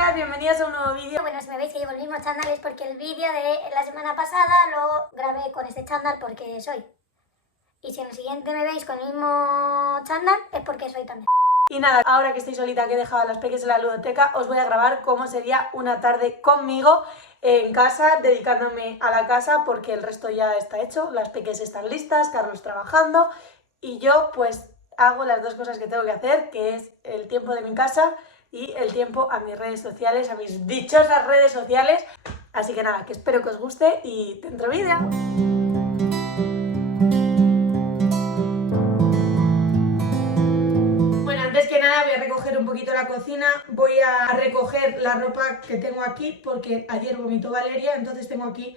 chicas, bienvenidas a un nuevo vídeo. Bueno, si me veis que llevo el mismo chándal es porque el vídeo de la semana pasada lo grabé con este chándal porque soy. Y si en el siguiente me veis con el mismo chándal es porque soy también. Y nada, ahora que estoy solita, que he dejado las peques en la ludoteca, os voy a grabar cómo sería una tarde conmigo en casa, dedicándome a la casa, porque el resto ya está hecho, las peques están listas, Carlos trabajando, y yo pues hago las dos cosas que tengo que hacer, que es el tiempo de mi casa y el tiempo a mis redes sociales, a mis dichosas redes sociales. Así que nada, que espero que os guste y dentro vídeo. Bueno, antes que nada voy a recoger un poquito la cocina, voy a recoger la ropa que tengo aquí porque ayer vomitó Valeria, entonces tengo aquí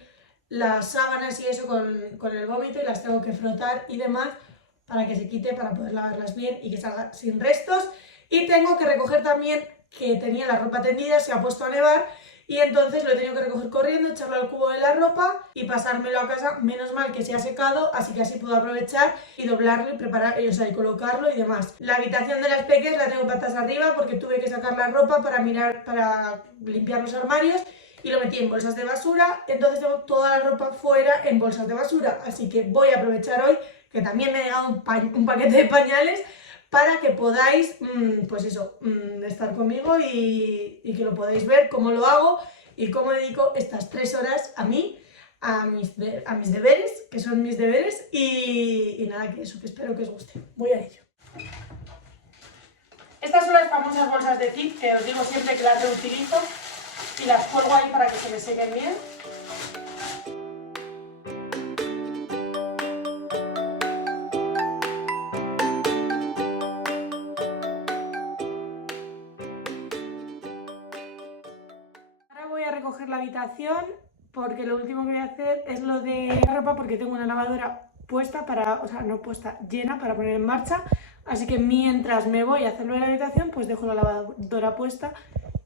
las sábanas y eso con el vómito y las tengo que frotar y demás para que se quite, para poder lavarlas bien y que salga sin restos. Y tengo que recoger también, que tenía la ropa tendida, se ha puesto a nevar y entonces lo he tenido que recoger corriendo, echarlo al cubo de la ropa y pasármelo a casa. Menos mal que se ha secado, así que así puedo aprovechar y doblarlo y preparar, o sea, y colocarlo y demás. La habitación de las peques la tengo patas arriba porque tuve que sacar la ropa para limpiar los armarios y lo metí en bolsas de basura, entonces tengo toda la ropa fuera en bolsas de basura, así que voy a aprovechar hoy que también me ha llegado un paquete de pañales para que podáis, pues eso, estar conmigo y que lo podáis ver cómo lo hago y cómo dedico estas 3 horas a mí, a mis deberes, que son mis deberes, y nada, que eso, que espero que os guste. Voy a ello. Estas son las famosas bolsas de Zip, que os digo siempre que las reutilizo y las cuelgo ahí para que se me sequen bien. Recoger la habitación porque lo último que voy a hacer es lo de la ropa, porque tengo una lavadora puesta llena para poner en marcha, así que mientras me voy a hacerlo en la habitación pues dejo la lavadora puesta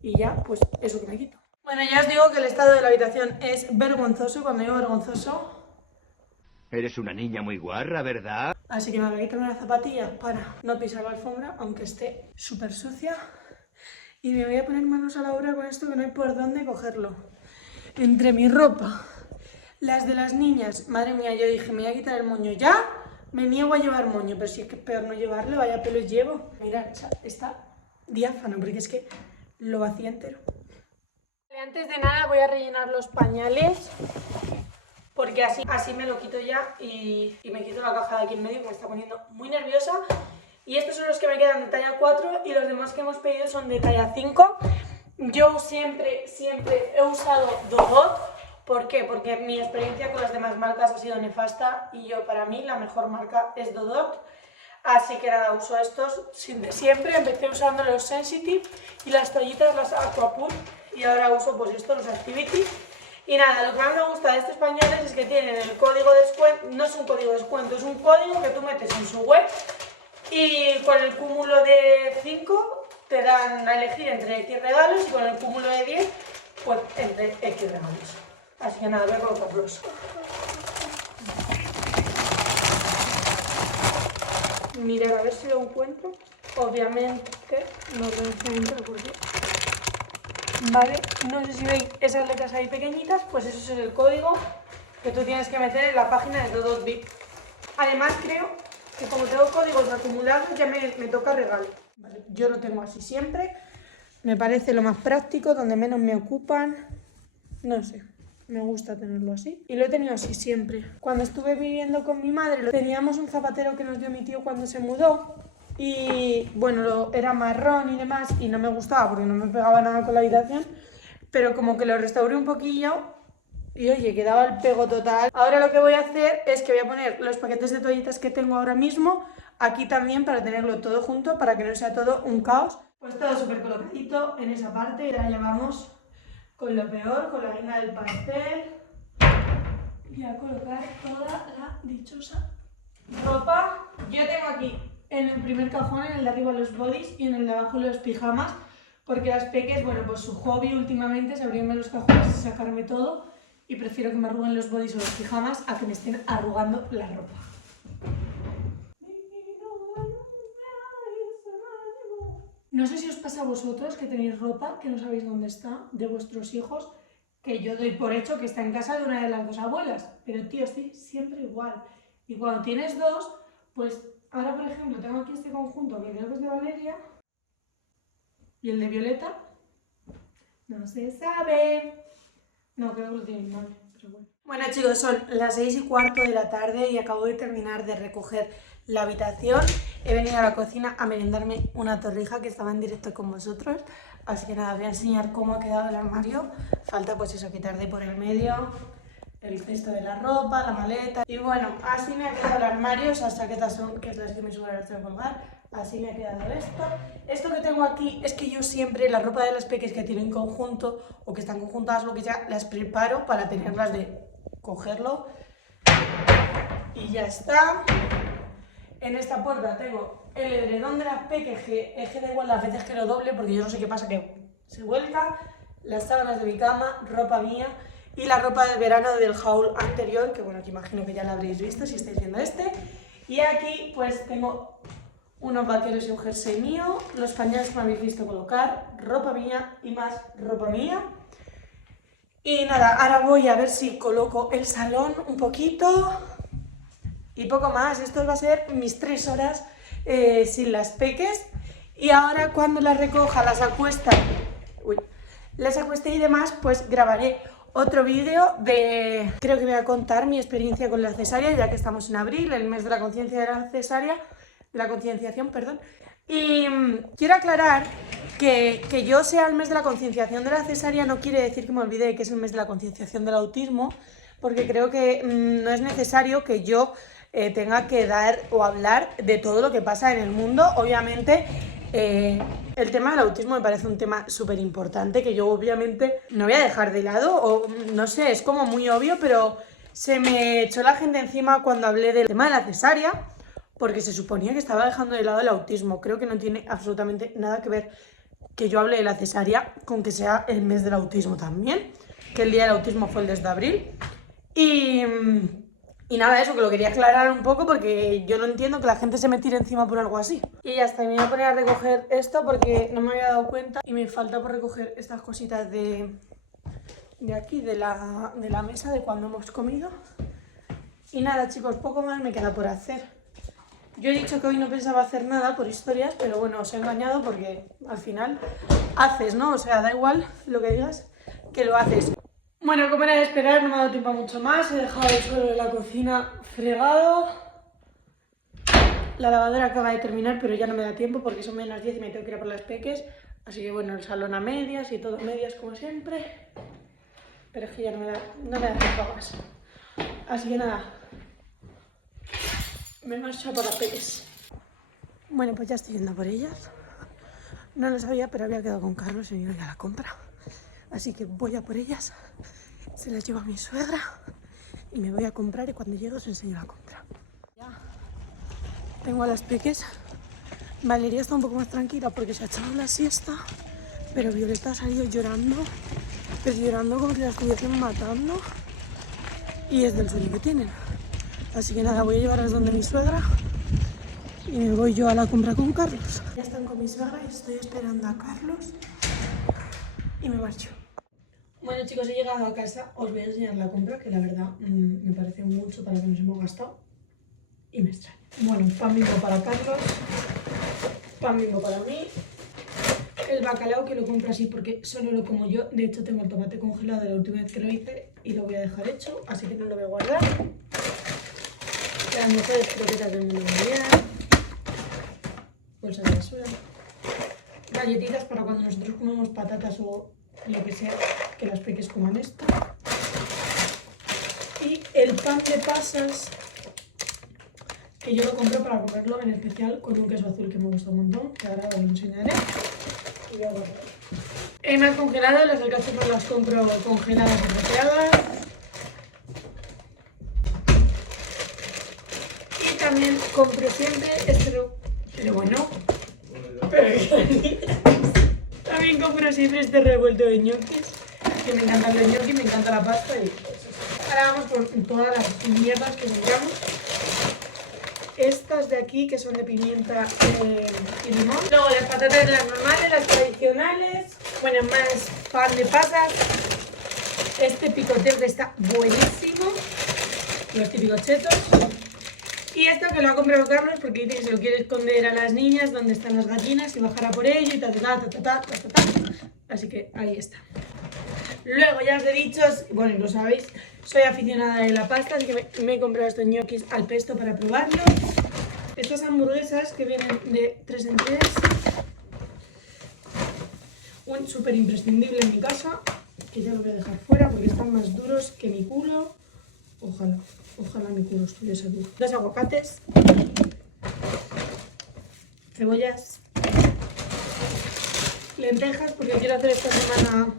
y ya pues eso que me quito. Bueno, ya os digo que el estado de la habitación es vergonzoso. Cuando digo vergonzoso, Eres una niña muy guarra, ¿verdad? así que me voy a quitar una zapatilla para no pisar la alfombra aunque esté súper sucia. Y me voy a poner manos a la obra con esto que no hay por dónde cogerlo. Entre mi ropa, las de las niñas, madre mía, yo dije, me voy a quitar el moño ya, me niego a llevar moño, pero si es que es peor no llevarle, vaya pelos llevo. Mirad, está diáfano, porque es que lo vacía entero. Antes de nada voy a rellenar los pañales, porque así me lo quito ya y me quito la caja de aquí en medio, que me está poniendo muy nerviosa. Y estos son los que me quedan de talla 4 y los demás que hemos pedido son de talla 5. Yo siempre he usado Dodot. ¿Por qué? Porque mi experiencia con las demás marcas ha sido nefasta y para mí la mejor marca es Dodot. Así que nada, uso estos de siempre. Empecé usando los Sensitive y las toallitas, las Aquapur, y ahora uso pues estos, los Activity. Y nada, lo que más me gusta de estos pañales es que tienen el código de descuento, no es un código de descuento, es un código que tú metes en su web. Y con el cúmulo de 5 te dan a elegir entre X regalos y con el cúmulo de 10 pues entre X regalos. Así que nada, voy a colocarlos. Mirad a ver si lo encuentro. Obviamente no lo encuentro porque... Vale, no sé si veis esas letras ahí pequeñitas, pues eso es el código que tú tienes que meter en la página de Dodot VIP. Además creo que como tengo códigos acumulados ya me toca regalo. Vale, yo lo tengo así siempre, me parece lo más práctico, donde menos me ocupan, no sé, me gusta tenerlo así. Y lo he tenido así siempre. Cuando estuve viviendo con mi madre, teníamos un zapatero que nos dio mi tío cuando se mudó y bueno, era marrón y demás y no me gustaba porque no me pegaba nada con la habitación, pero como que lo restauré un poquillo. Y oye, quedaba el pego total. Ahora lo que voy a hacer es que voy a poner los paquetes de toallitas que tengo ahora mismo aquí también para tenerlo todo junto, para que no sea todo un caos. Pues todo súper colocadito en esa parte y ahora ya vamos con lo peor, con la guinda del pastel. Y a colocar toda la dichosa ropa. Yo tengo aquí en el primer cajón, en el de arriba los bodys y en el de abajo los pijamas, porque las peques, bueno, pues su hobby últimamente es abrirme los cajones y sacarme todo. Y prefiero que me arruguen los bodys o los pijamas a que me estén arrugando la ropa. No sé si os pasa a vosotros que tenéis ropa que no sabéis dónde está, de vuestros hijos, que yo doy por hecho que está en casa de una de las dos abuelas, pero tío, estoy siempre igual. Y cuando tienes dos, pues ahora por ejemplo tengo aquí este conjunto que creo que es de Valeria, y el de Violeta, no se sabe. No, creo que lo tiene mi madre, pero bueno. Bueno chicos, son las 6:15 de la tarde y acabo de terminar de recoger la habitación. He venido a la cocina a merendarme una torrija que estaba en directo con vosotros. Así que nada, voy a enseñar cómo ha quedado el armario. Falta pues eso, quitar de por el medio el cesto de la ropa, la maleta. Y bueno, así me ha quedado el armario. Esas chaquetas son, que es las que me suelo hacer colgar. Así me ha quedado esto. Esto que tengo aquí es que yo siempre la ropa de las peques que tienen conjunto o que están conjuntadas, lo que sea, las preparo para tenerlas de cogerlo y ya está. En esta puerta tengo el edredón de las peques, que es que da igual las veces que lo doble porque yo no sé qué pasa, que se vuelca, las sábanas de mi cama, ropa mía y la ropa de verano del haul anterior, que bueno, que imagino que ya la habréis visto si estáis viendo este. Y aquí pues tengo unos vaqueros y un jersey mío, los pañales que me habéis visto colocar, ropa mía y más ropa mía. Y nada, ahora voy a ver si coloco el salón un poquito y poco más. Esto va a ser mis 3 horas sin las peques. Y ahora cuando las recoja, las acueste y demás, pues grabaré otro vídeo de... Creo que voy a contar mi experiencia con la cesárea, ya que estamos en abril, el mes de la conciencia de la cesárea. De la concienciación, perdón. Y quiero aclarar que yo sea el mes de la concienciación de la cesárea no quiere decir que me olvide de que es el mes de la concienciación del autismo, porque creo que no es necesario que yo tenga que dar o hablar de todo lo que pasa en el mundo. Obviamente el tema del autismo me parece un tema súper importante que yo obviamente no voy a dejar de lado, o no sé, es como muy obvio, pero se me echó la gente encima cuando hablé del tema de la cesárea, porque se suponía que estaba dejando de lado el autismo. Creo que no tiene absolutamente nada que ver que yo hable de la cesárea con que sea el mes del autismo también, que el día del autismo fue el 2 de abril. Y nada, eso, que lo quería aclarar un poco porque yo no entiendo que la gente se me tire encima por algo así. Y ya está, me voy a poner a recoger esto porque no me había dado cuenta y me falta por recoger estas cositas de aquí, de la mesa de cuando hemos comido. Y nada chicos, poco más me queda por hacer. Yo he dicho que hoy no pensaba hacer nada por historias, pero bueno, os he engañado porque al final haces, ¿no? O sea, da igual lo que digas, que lo haces. Bueno, como era de esperar, no me ha dado tiempo a mucho más. He dejado el suelo de la cocina fregado. La lavadora acaba de terminar, pero ya no me da tiempo porque son menos 10 y me tengo que ir a por las peques. Así que bueno, el salón a medias y todo a medias como siempre. Pero es que ya no me da tiempo más. Así que nada, me marcho por las peques. Bueno, pues ya estoy yendo por ellas. No lo sabía, pero había quedado con Carlos y me iba a la compra. Así que voy a por ellas, se las llevo a mi suegra y me voy a comprar y cuando llegue os enseño la compra. Ya tengo a las peques. Valeria está un poco más tranquila porque se ha echado la siesta, pero Violeta ha salido llorando, pero llorando como si la estuviesen matando y es del sueño que tienen. Así que nada, voy a llevarlas donde mi suegra y me voy yo a la compra con Carlos. Ya están con mi suegra y estoy esperando a Carlos y me marcho. Bueno chicos, he llegado a casa, os voy a enseñar la compra, que la verdad me parece mucho para lo que nos hemos gastado y me extraña. Bueno, pan Bimbo para Carlos, pan Bimbo para mí, el bacalao que lo compro así porque solo lo como yo, de hecho tengo el tomate congelado de la última vez que lo hice y lo voy a dejar hecho, así que no lo voy a guardar. Las mejores croquetas del mundo mundial, bolsa de basura, galletitas para cuando nosotros comemos patatas o lo que sea, que las peques coman esto. Y el pan de pasas, que yo lo compro para comerlo en especial con un queso azul que me gusta un montón, que ahora os lo enseñaré. Y voy a guardar. Me han congelado, las alcachofas las compro congeladas y troceadas. Y también compro siempre pero bueno. También compro siempre este revuelto de ñoquis, que me encantan los ñoquis, me encanta la pasta y pues eso. Ahora vamos por todas las mierdas que compramos. estas de aquí, que son de pimienta y limón. Luego las patatas, las normales, las tradicionales. Bueno, más pan de pasas. Este picoteo que está buenísimo. Los típicos chetos. Y esto que lo ha comprado Carlos porque dice que se lo quiere esconder a las niñas donde están las gallinas y bajar a por ello y ta. Así que ahí está. Luego ya os he dicho, bueno, y lo sabéis, soy aficionada de la pasta, así que me he comprado estos ñoquis al pesto para probarlos. Estas hamburguesas que vienen de 3 en 3. Un súper imprescindible en mi casa, que ya lo voy a dejar fuera porque están más duros que mi culo. Ojalá mi culo estuviese duro. 2 aguacates, cebollas, lentejas, porque quiero hacer esta semana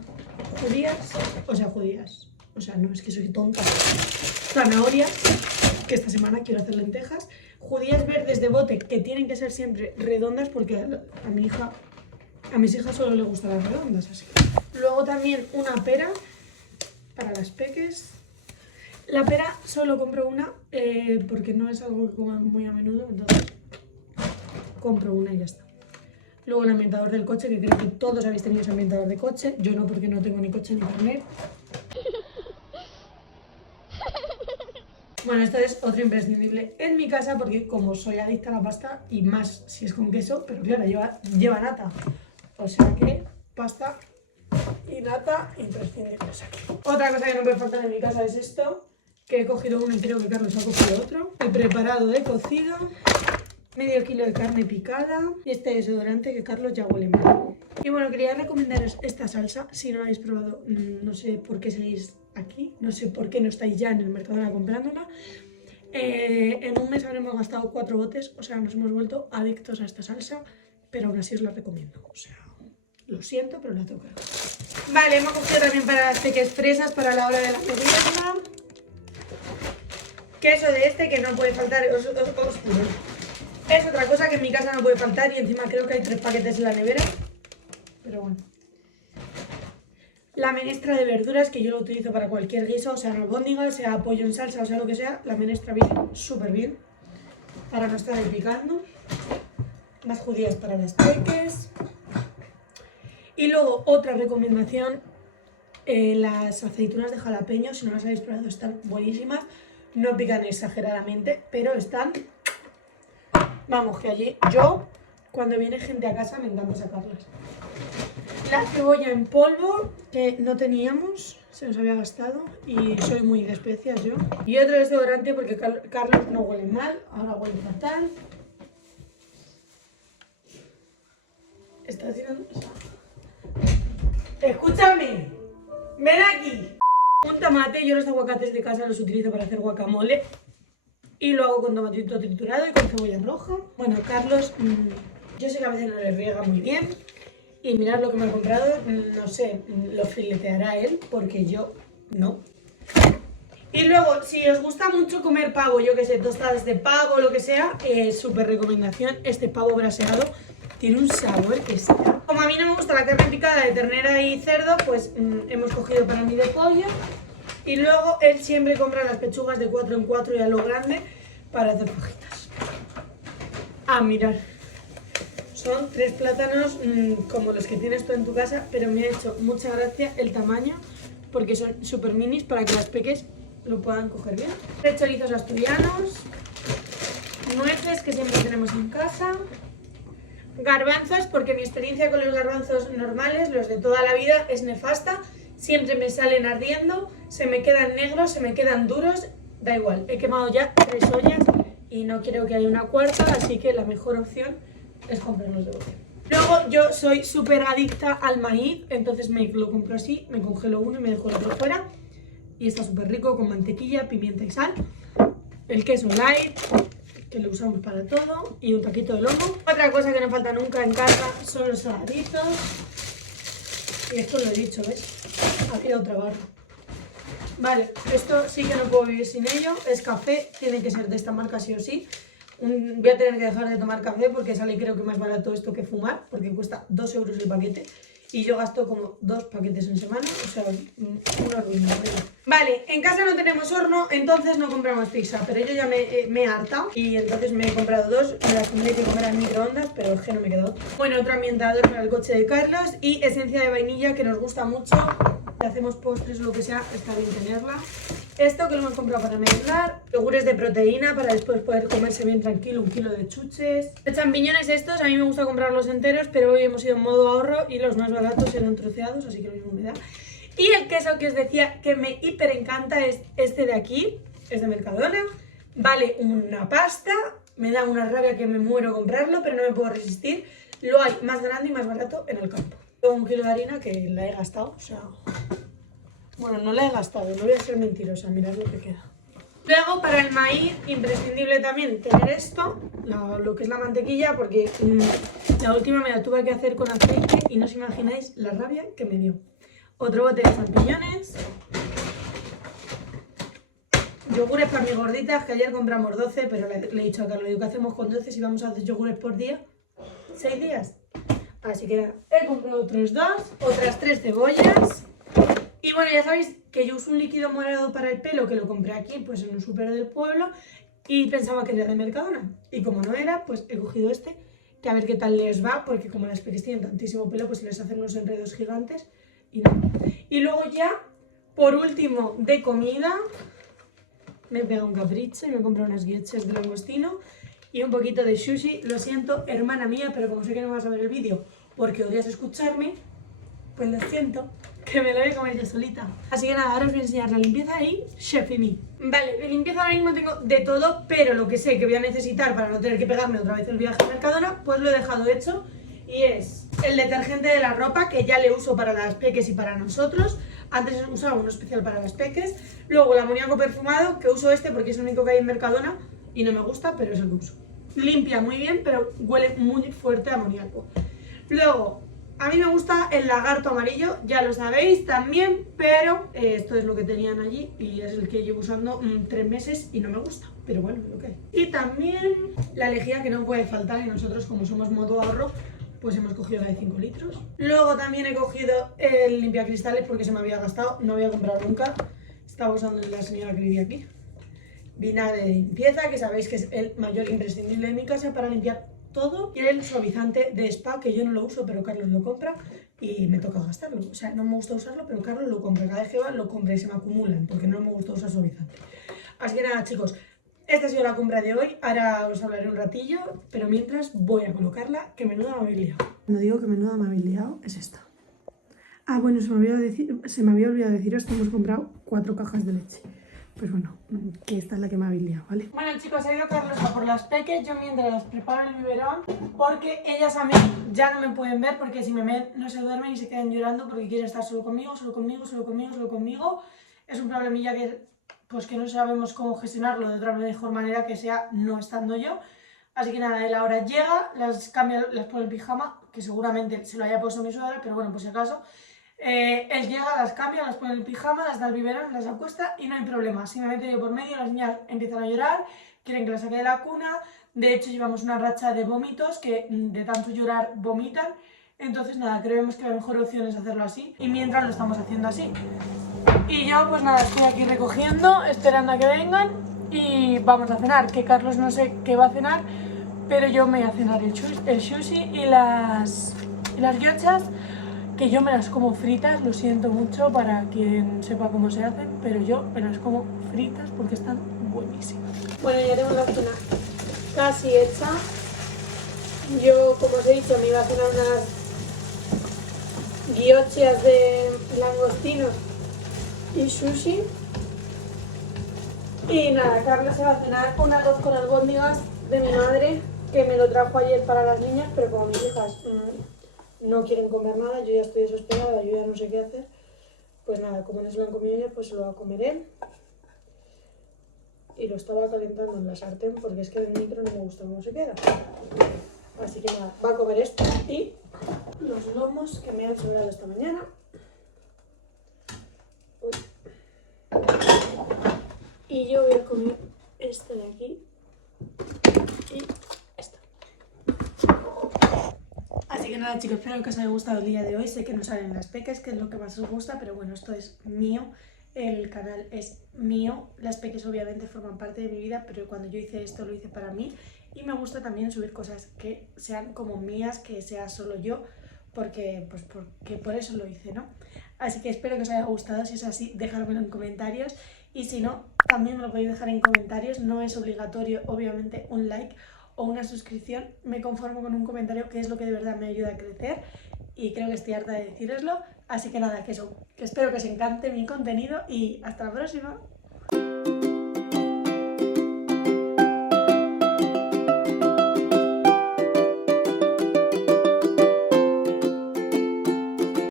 judías, o sea, no, es que soy tonta. Zanahorias, que esta semana quiero hacer lentejas. Judías verdes de bote, que tienen que ser siempre redondas, porque a mis hijas solo les gustan las redondas, así. Luego también una pera para las peques. La pera solo compro una, porque no es algo que coman muy a menudo, entonces compro una y ya está. Luego el ambientador del coche, que creo que todos habéis tenido ese ambientador de coche. Yo no, porque no tengo ni coche ni carnet. Bueno, esto es otro imprescindible en mi casa, porque como soy adicta a la pasta, y más si es con queso, pero claro, lleva nata. O sea que pasta y nata imprescindibles aquí. Otra cosa que no puede faltar en mi casa es esto, que he cogido uno y creo que Carlos ha cogido otro. El preparado de cocido, medio kilo de carne picada y este desodorante que Carlos ya huele mal. Y bueno, quería recomendaros esta salsa, si no la habéis probado, no sé por qué seguís aquí, no sé por qué no estáis ya en el Mercadona comprándola. En un mes habremos gastado 4 botes, o sea, nos hemos vuelto adictos a esta salsa, pero aún así os la recomiendo, o sea, lo siento, pero la tengo que hacer. Vale, hemos cogido también para las peques fresas para la hora de la merienda. Queso de este que no puede faltar, os juro. Es otra cosa que en mi casa no puede faltar y encima creo que hay 3 paquetes en la nevera. Pero bueno. La menestra de verduras, que yo lo utilizo para cualquier guiso, o sea, en albóndigas, sea pollo en salsa, o sea, lo que sea. La menestra viene súper bien para no estar ahí picando. Más judías para las peques. Y luego otra recomendación, las aceitunas de jalapeño, si no las habéis probado, están buenísimas. No pican exageradamente, pero están... Vamos, que allí yo, cuando viene gente a casa, me encanta sacarlas. La cebolla en polvo, que no teníamos, se nos había gastado, y soy muy de especias yo. Y otro desodorante, porque Carlos no huele mal, ahora huele fatal. Está haciendo... ¡Escúchame! ¡Ven aquí! Un tomate, yo los aguacates de casa los utilizo para hacer guacamole. Y lo hago con tomatito triturado y con cebolla roja. Bueno, Carlos, yo sé que a veces no le riega muy bien. Y mirad lo que me ha comprado, no sé, lo fileteará él, porque yo no. Y luego, si os gusta mucho comer pavo, yo que sé, tostadas de pavo, lo que sea, súper recomendación, este pavo braseado tiene un sabor que está. Como a mí no me gusta la carne picada de ternera y cerdo, pues hemos cogido para mí de pollo. Y luego él siempre compra las pechugas de 4 en 4 y a lo grande para hacer fajitas. Ah, mirad. Son 3 plátanos como los que tienes tú en tu casa, pero me ha hecho mucha gracia el tamaño porque son súper minis para que las peques lo puedan coger bien. 3 chorizos asturianos, nueces que siempre tenemos en casa, garbanzos porque mi experiencia con los garbanzos normales, los de toda la vida, es nefasta. Siempre me salen ardiendo, se me quedan negros, se me quedan duros, da igual. He quemado ya 3 ollas y no quiero que haya una cuarta, así que la mejor opción es comprarlos de bote. Luego yo soy súper adicta al maíz, entonces me lo compro así, me congelo uno y me dejo el otro fuera. Y está súper rico con mantequilla, pimienta y sal. El queso light, que lo usamos para todo, y un taquito de lomo. Otra cosa que no falta nunca en casa son los saladitos. Y esto lo he dicho, ¿ves? Había otra barra. Vale, esto sí que no puedo vivir sin ello. Es café, tiene que ser de esta marca sí o sí. Voy a tener que dejar de tomar café porque sale creo que más barato esto que fumar, porque cuesta 2 euros el paquete. y yo gasto como 2 paquetes en semana, o sea, una ruina. Vale, en casa no tenemos horno, entonces no compramos pizza, pero yo ya me he hartado y entonces me he comprado 2, me las tendré que comer en microondas, pero es que no me quedó. Bueno, otro ambientador para el coche de Carlos y esencia de vainilla que nos gusta mucho. Si hacemos postres o lo que sea, está bien tenerla. Esto que lo hemos comprado para merendar, yogures de proteína para después poder comerse bien tranquilo, 1 kilo de chuches. Los champiñones estos, a mí me gusta comprarlos enteros, pero hoy hemos ido en modo ahorro y los más baratos eran troceados, así que lo mismo me da. Y el queso que os decía que me hiper encanta es este de aquí, es de Mercadona, vale una pasta, me da una rabia que me muero comprarlo, pero no me puedo resistir. Lo hay más grande y más barato en el campo. Tengo 1 kilo de harina que la he gastado, o sea... Bueno, no la he gastado, no voy a ser mentirosa, mirad lo que queda. Luego, para el maíz, imprescindible también tener esto, lo que es la mantequilla, porque la última me la tuve que hacer con aceite y no os imagináis la rabia que me dio. Otro bote de champiñones. Yogures para mis gorditas, que ayer compramos 12, pero le he dicho a Carlos, digo, ¿qué hacemos con 12 si vamos a hacer yogures por día? 6 días. Así que nada, he comprado otros 2, otras 3 cebollas. Y bueno, ya sabéis que yo uso un líquido morado para el pelo que lo compré aquí, pues en un súper del pueblo, y pensaba que era de Mercadona. Y como no era, pues he cogido este, que a ver qué tal les va, porque como las peques tienen tantísimo pelo, pues les hacen unos enredos gigantes. Y no. Y luego ya, por último, de comida, me he pegado un capricho y me he comprado unas guioches de langostino y un poquito de sushi. Lo siento, hermana mía, pero como sé que no vas a ver el vídeo porque odias escucharme, pues lo siento, que me lo voy a comer yo solita. Así que nada, ahora os voy a enseñar la limpieza y chef y mí. Vale, de limpieza ahora mismo tengo de todo, pero lo que sé que voy a necesitar para no tener que pegarme otra vez el viaje a Mercadona, pues lo he dejado hecho. Y es el detergente de la ropa, que ya le uso para las peques y para nosotros. Antes usaba uno especial para las peques. Luego el amoníaco perfumado, que uso este porque es el único que hay en Mercadona y no me gusta, pero es el que uso. Limpia muy bien, pero huele muy fuerte a amoníaco. Luego, a mí me gusta el lagarto amarillo, ya lo sabéis también, pero esto es lo que tenían allí y es el que llevo usando 3 meses y no me gusta, pero bueno, es lo que hay. Y también la lejía, que no puede faltar, y nosotros como somos modo ahorro, pues hemos cogido la de 5 litros. Luego también he cogido el limpiacristales porque se me había gastado, no había comprado nunca. Estaba usando la señora que vivía aquí. Vinagre de limpieza, que sabéis que es el mayor imprescindible de mi casa para limpiar todo. Y el suavizante de spa, que yo no lo uso, pero Carlos lo compra y me toca gastarlo. O sea, no me gusta usarlo, pero Carlos lo compra. Cada vez que va lo compra y se me acumulan porque no me gusta usar suavizante. Así que nada, chicos. Esta ha sido la compra de hoy, ahora os hablaré un ratillo, pero mientras voy a colocarla, que menuda me habéis liado. Cuando digo que menuda me habéis liado, es esta. Ah, bueno, se me había olvidado deciros que hemos comprado 4 cajas de leche. Pues bueno, que esta es la que me habéis liado, ¿vale? Bueno, chicos, ha ido Carlos a por las peques, yo mientras las preparo el biberón, porque ellas a mí ya no me pueden ver, porque si me ven no se duermen y se quedan llorando porque quieren estar solo conmigo, solo conmigo, solo conmigo, solo conmigo. Es un problemilla pues que no sabemos cómo gestionarlo de otra mejor manera que sea no estando yo. Así que nada, él ahora llega, las cambia, las pone en pijama, que seguramente se lo haya puesto mi suegra, pero bueno, por si acaso. Él llega, las cambia, las pone en pijama, las da al biberón, las acuesta y no hay problema. Si me meto yo por medio, las niñas empiezan a llorar, quieren que las saque de la cuna. De hecho, llevamos una racha de vómitos que de tanto llorar vomitan. Entonces nada, creemos que la mejor opción es hacerlo así y mientras lo estamos haciendo así. Y yo pues nada, estoy aquí recogiendo, esperando a que vengan y vamos a cenar, que Carlos no sé qué va a cenar, pero yo me voy a cenar el sushi y las gyochas, que yo me las como fritas, lo siento mucho para quien sepa cómo se hacen, pero yo me las como fritas porque están buenísimas. Bueno, ya tengo la cena casi hecha. Yo, como os he dicho, me iba a cenar unas gyochas de langostinos y sushi. Y nada, Carlos se va a cenar un arroz con albóndigas de mi madre, que me lo trajo ayer para las niñas, pero como mis hijas no quieren comer nada, yo ya estoy desesperada, yo ya no sé qué hacer, pues nada, como no se lo han comido ya, pues se lo va a comer él. Y lo estaba calentando en la sartén porque es que el micro no me gusta cómo se queda. Así que nada, va a comer esto y los lomos que me han sobrado esta mañana. Y yo voy a comer esto de aquí y esto. Así Así que nada chicos, espero que os haya gustado el día de hoy. Sé que no salen las peques, que es lo que más os gusta, pero bueno, esto es mío. El canal es mío, las peques obviamente forman parte de mi vida, pero cuando yo hice esto lo hice para mí y me gusta también subir cosas que sean como mías, que sea solo yo, porque por eso lo hice, ¿no? Así que espero que os haya gustado, si es así, dejármelo en comentarios y si no, también me lo podéis dejar en comentarios, no es obligatorio obviamente un like o una suscripción, me conformo con un comentario que es lo que de verdad me ayuda a crecer y creo que estoy harta de decíroslo. Así que nada, que espero que os encante mi contenido y hasta la próxima.